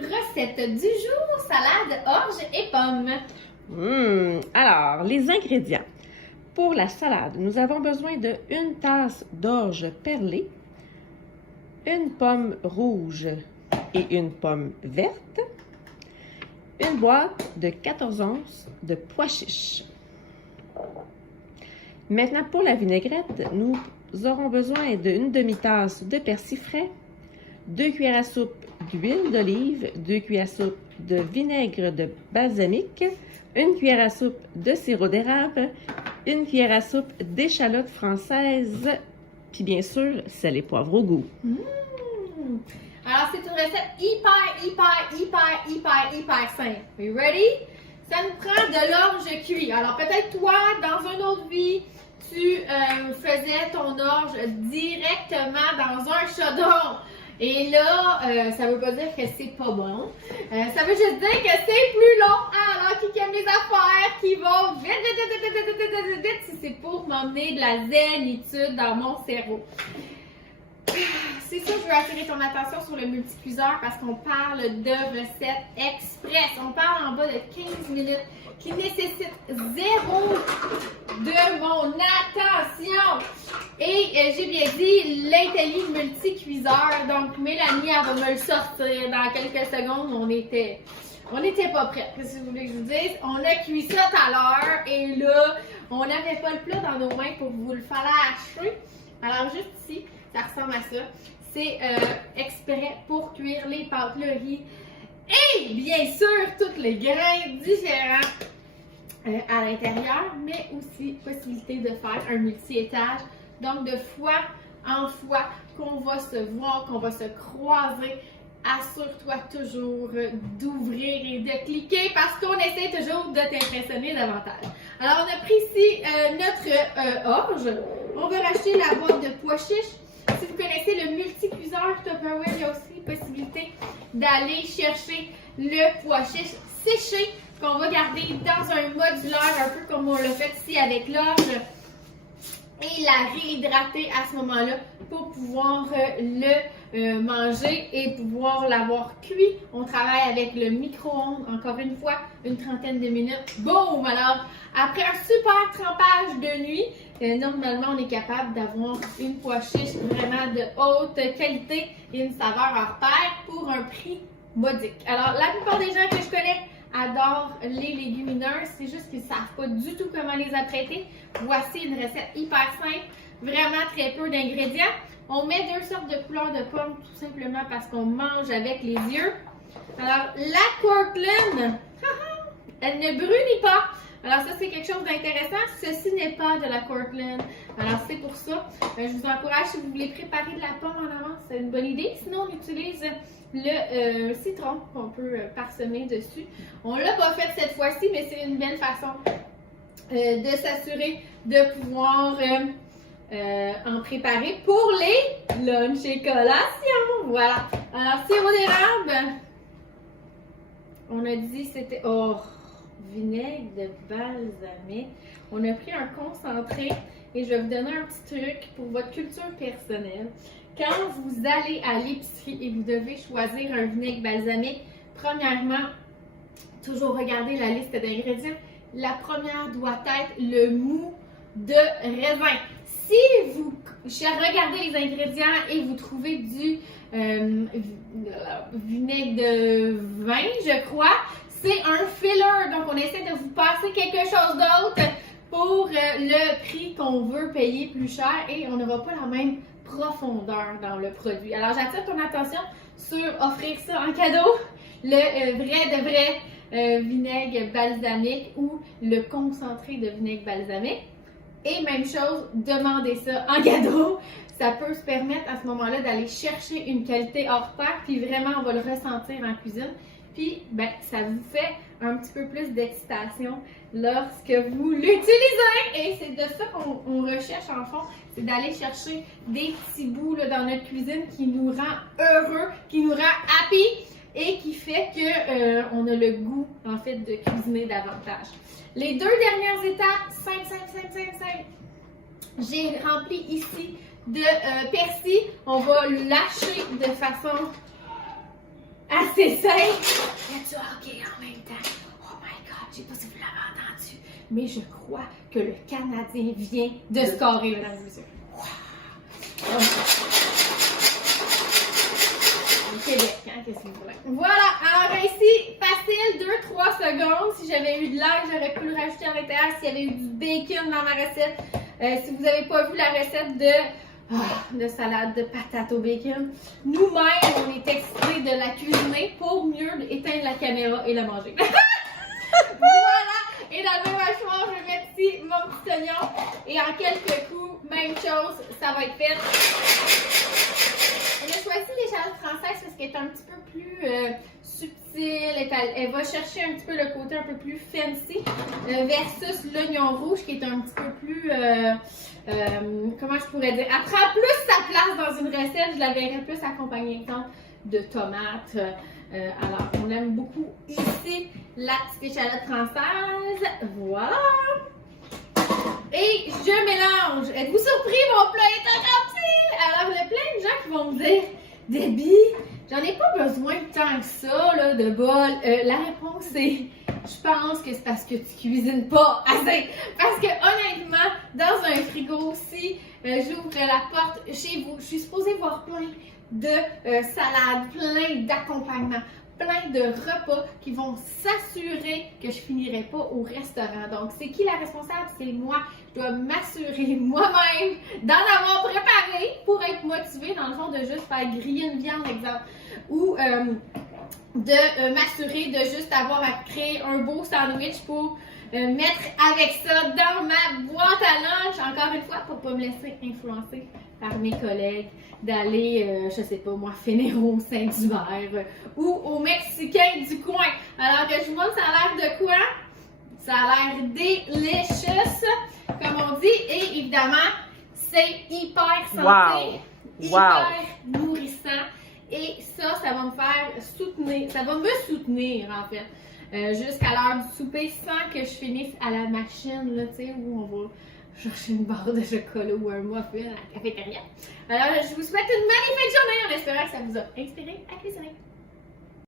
Recette du jour, salade, orge et pommes. Alors, les ingrédients. Pour la salade, nous avons besoin de 1 tasse d'orge perlée, 1 pomme rouge et 1 pomme verte, 1 boîte de 14 onces de pois chiches. Maintenant, pour la vinaigrette, nous aurons besoin d'une demi-tasse de persil frais, 2 cuillères à soupe d'huile d'olive, 2 cuillères à soupe de vinaigre de balsamique, 1 cuillère à soupe de sirop d'érable, 1 cuillère à soupe d'échalotes françaises, puis bien sûr, sel et poivre au goût. Alors, c'est une recette hyper simple. Are you ready? Ça nous prend de l'orge cuit. Alors, peut-être toi, dans une autre vie, tu faisais ton orge directement dans un chaudron. Et là, ça veut pas dire que c'est pas bon. Ça veut juste dire que c'est plus long. Alors, qui aime les affaires, qui vont vite, si c'est pour m'emmener de la zénitude dans mon cerveau. C'est sûr que je veux attirer ton attention sur le multicuiseur parce qu'on parle de recettes express. On parle en bas de 15 minutes qui nécessitent zéro de mon attention. Et j'ai bien dit l'Intelli multicuiseur. Donc Mélanie, elle va me le sortir dans quelques secondes. On n'était pas prêts. Qu'est-ce que vous voulez que je vous dise? On a cuit ça tout à l'heure et là, on n'avait pas le plat dans nos mains pour vous le faire achever. Alors juste ici, ça ressemble à ça. C'est exprès pour cuire les pâtes, le riz et bien sûr tous les grains différents à l'intérieur, mais aussi possibilité de faire un multi-étage. Donc de fois en fois qu'on va se voir, qu'on va se croiser, assure-toi toujours d'ouvrir et de cliquer parce qu'on essaie toujours de t'impressionner davantage. Alors on a pris ici notre orge. On va racheter la boîte de pois chiches. Si vous connaissez le multicuiseur Tupperware, il y a aussi possibilité d'aller chercher le pois chiche séché qu'on va garder dans un modulaire, un peu comme on l'a fait ici avec l'orge, et la réhydrater à ce moment-là pour pouvoir le manger et pouvoir l'avoir cuit. On travaille avec le micro-ondes, encore une fois, une trentaine de minutes. Boum! Alors, après un super trempage de nuit, normalement, on est capable d'avoir une pois chiche vraiment de haute qualité et une saveur hors pair pour un prix modique. Alors, la plupart des gens que je connais adorent les légumineuses, c'est juste qu'ils ne savent pas du tout comment les apprêter. Voici une recette hyper simple, vraiment très peu d'ingrédients. On met 2 sortes de couleurs de pommes tout simplement parce qu'on mange avec les yeux. Alors, la Cortland, elle ne brunit pas. Alors ça, c'est quelque chose d'intéressant. Ceci n'est pas de la Cortland. Alors c'est pour ça. Je vous encourage, si vous voulez préparer de la pomme en avance, c'est une bonne idée. Sinon, on utilise le citron qu'on peut parsemer dessus. On ne l'a pas fait cette fois-ci, mais c'est une belle façon de s'assurer de pouvoir en préparer pour les lunchs et collations. Voilà. Alors, sirop d'érable. On a dit c'était... vinaigre de balsamique. On a pris un concentré et je vais vous donner un petit truc pour votre culture personnelle. Quand vous allez à l'épicerie et vous devez choisir un vinaigre balsamique, premièrement, toujours regarder la liste d'ingrédients. La première doit être le mou de raisin. Si vous regardez les ingrédients et vous trouvez du vinaigre de vin, je crois, c'est un filler, donc on essaie de vous passer quelque chose d'autre pour le prix qu'on veut payer plus cher et on n'aura pas la même profondeur dans le produit. Alors j'attire ton attention sur offrir ça en cadeau, le vrai vinaigre balsamique ou le concentré de vinaigre balsamique. Et même chose, demandez ça en cadeau. Ça peut se permettre à ce moment-là d'aller chercher une qualité hors pair, puis vraiment on va le ressentir en cuisine. Puis, ben, ça vous fait un petit peu plus d'excitation lorsque vous l'utilisez. Et c'est de ça qu'on recherche en fond, c'est d'aller chercher des petits bouts là, dans notre cuisine qui nous rend heureux, qui nous rend happy et qui fait que on a le goût, en fait, de cuisiner davantage. Les 2 dernières étapes, simple. J'ai rempli ici de persil. On va lâcher de façon assez simple. Là, tu as hockey en même temps. Oh my God, je sais pas si vous l'avez entendu, mais je crois que le Canadien vient de scorer, mesdames et messieurs. Wow. Le Québec, hein, qu'est-ce que vous voulez? Voilà, alors ici, facile, 2-3 secondes. Si j'avais eu de l'air, j'aurais pu le rajouter à l'intérieur. S'il y avait eu du bacon dans ma recette. Si vous n'avez pas vu la recette de salade de patates au bacon, nous-mêmes, on est excités de la cuisiner pour mieux éteindre la caméra et la manger. Voilà! Et dans le même hachoir, je vais mettre ici mon petit oignon. Et en quelques coups, même chose, ça va être fait. On a choisi l'échalote française parce qu'elle est un petit peu plus subtile. Elle va chercher un petit peu le côté un peu plus fancy versus l'oignon rouge qui est un petit peu plus, comment je pourrais dire, elle prend plus sa place dans une recette. Je la verrais plus accompagnée de tomates. Alors, on aime beaucoup ici la petite échalote française. Voilà. Et je mélange. Êtes-vous surpris? Mon plat est encore petit! Alors, il y a plein de gens qui vont me dire, Debbie, j'en ai pas besoin de tant que ça, là, de bol. La réponse est, je pense que c'est parce que tu cuisines pas assez. Parce que honnêtement, dans un frigo, si j'ouvre la porte chez vous, je suis supposée voir plein de salades, plein d'accompagnements, plein de repas qui vont s'assurer que je finirai pas au restaurant. Donc, c'est qui la responsable? C'est moi. Je dois m'assurer moi-même d'en avoir préparé pour être motivée, dans le fond, de juste faire griller une viande, exemple, ou de m'assurer de juste avoir à créer un beau sandwich pour mettre avec ça dans ma boîte à lunch, encore une fois, pour pas me laisser influencer par mes collègues, d'aller, je sais pas moi, Fénéro, Saint-Hubert ou au Mexicain du coin. Alors que je vous montre, ça a l'air de quoi? Ça a l'air délicious, comme on dit, et évidemment, c'est hyper santé, hyper nourrissant. Et ça va me faire soutenir, ça va me soutenir en fait, jusqu'à l'heure du souper sans que je finisse à la machine, là, tu sais, où on va chercher une barre de chocolat ou un muffin à la cafétéria. Alors, je vous souhaite une magnifique journée en espérant que ça vous a inspiré à cuisiner.